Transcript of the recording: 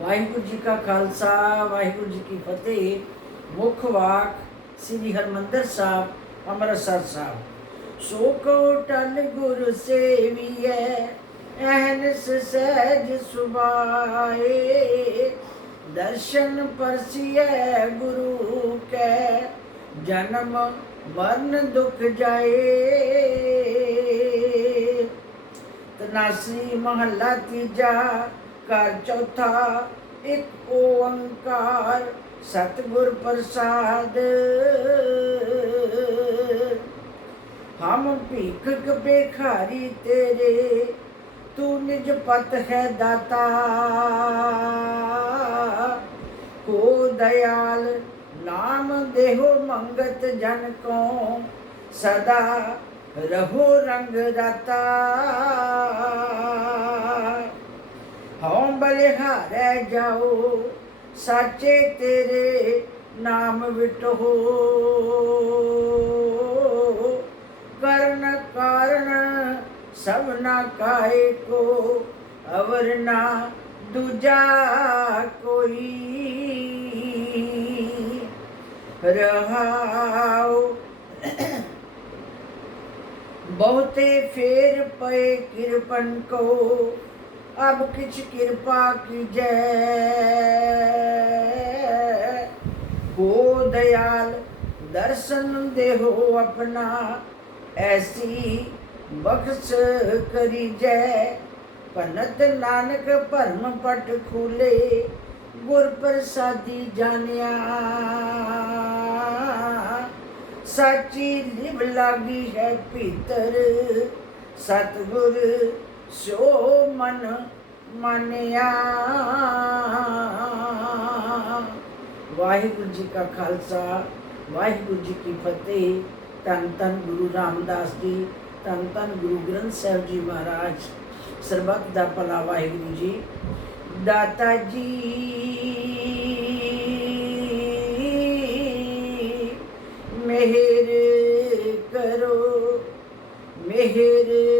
ਵਾਹਿਗੁਰੂ ਜੀ ਕਾ ਖਾਲਸਾ, ਵਾਹਿਗੁਰੂ ਜੀ ਕੀ ਫਤਿਹ। ਮੁੱਖ ਵਾਕ ਸ੍ਰੀ ਹਰਮੰਦਰ ਸਾਹਿਬ, ਅੰਮ੍ਰਿਤਸਰ ਸਾਹਿਬ। ਸੋ ਕੋ ਟਲ ਗੁਰ ਸੇਵੀਐ, ਅਹਨਸ ਸਹਿਜ ਸੁਭਾਏ। ਦਰਸ਼ਨ ਪਰਸੀਐ ਗੁਰੂ ਕੈ, ਜਨਮ ਮਰਨ ਦੁਖ ਜਾਏ। ਤਨਾਸੀ ਮਹੱਲਾ ਤੀਜਾ ਘਰ ਚੌਥਾ ਇੱਕ ਓੰਕਾਰ, ਸਤਿਗੁਰ ਪ੍ਰਸਾਦ। ਹਮ ਭੀਖਕ ਬੇਖਾਰੀ ਤੇਰੇ, ਤੂੰ ਨਿਜ ਪਤ ਹੈ ਦਾਤਾ। ਕੋ ਦਇਆਲ ਨਾਮ ਦੇਹੋ ਮੰਗਤ ਜਨ ਕੋ, ਸਦਾ ਰਹੋ ਰੰਗ ਦਾਤਾ। ਹਉ ਜਾਓ, ਸਾਚੇ ਤੇਰੇ ਨਾਮ ਵਿਟੋ। ਕਰਨ ਕਾਰਨ ਸਭਨਾ ਕਾਏ ਕੋ, ਅਵਰ ਨਾ ਦੂਜਾ ਕੋਈ। ਰਹਾਉ ਬਹੁਤੇ ਫੇਰ ਪਏ ਕਿਰਪਨ ਕੋ। ਅਬ ਕਿਛ ਕਿਰਪਾ ਕੀਜੈ। ਹੋ ਦਇਆਲ, ਦਰਸ਼ਨ ਦੇਹੋ ਆਪਣਾ, ਐਸੀ ਬਖਸ਼ ਕਰੀਜੈ। ਭਨਤ ਨਾਨਕ ਭਰਮ ਪਟ ਖੂਲੇ, ਗੁਰ ਪ੍ਰਸਾਦੀ ਜਾਣਿਆ। ਸਾਚੀ ਲਿਵ ਲਾਗੀ ਹੈ ਭੀਤਰ, ਸਤਗੁਰ ਸੋ ਮਨ ਮੰਨਿਆ। ਵਾਹਿਗੁਰੂ ਜੀ ਕਾ ਖਾਲਸਾ, ਵਾਹਿਗੁਰੂ ਜੀ ਕੀ ਫਤਿਹ। ਤਨ ਤਨ ਗੁਰੂ ਰਾਮਦਾਸ ਜੀ ਤਨ ਤਨ ਗੁਰੂ ਗ੍ਰੰਥ ਸਾਹਿਬ ਜੀ ਮਹਾਰਾਜ। ਸਰਬੱਤ ਦਾ ਭਲਾ ਵਾਹਿਗੁਰੂ ਜੀ। ਦਾਤਾ ਜੀ, ਮਿਹਰ ਕਰੋ, ਮਿਹਰ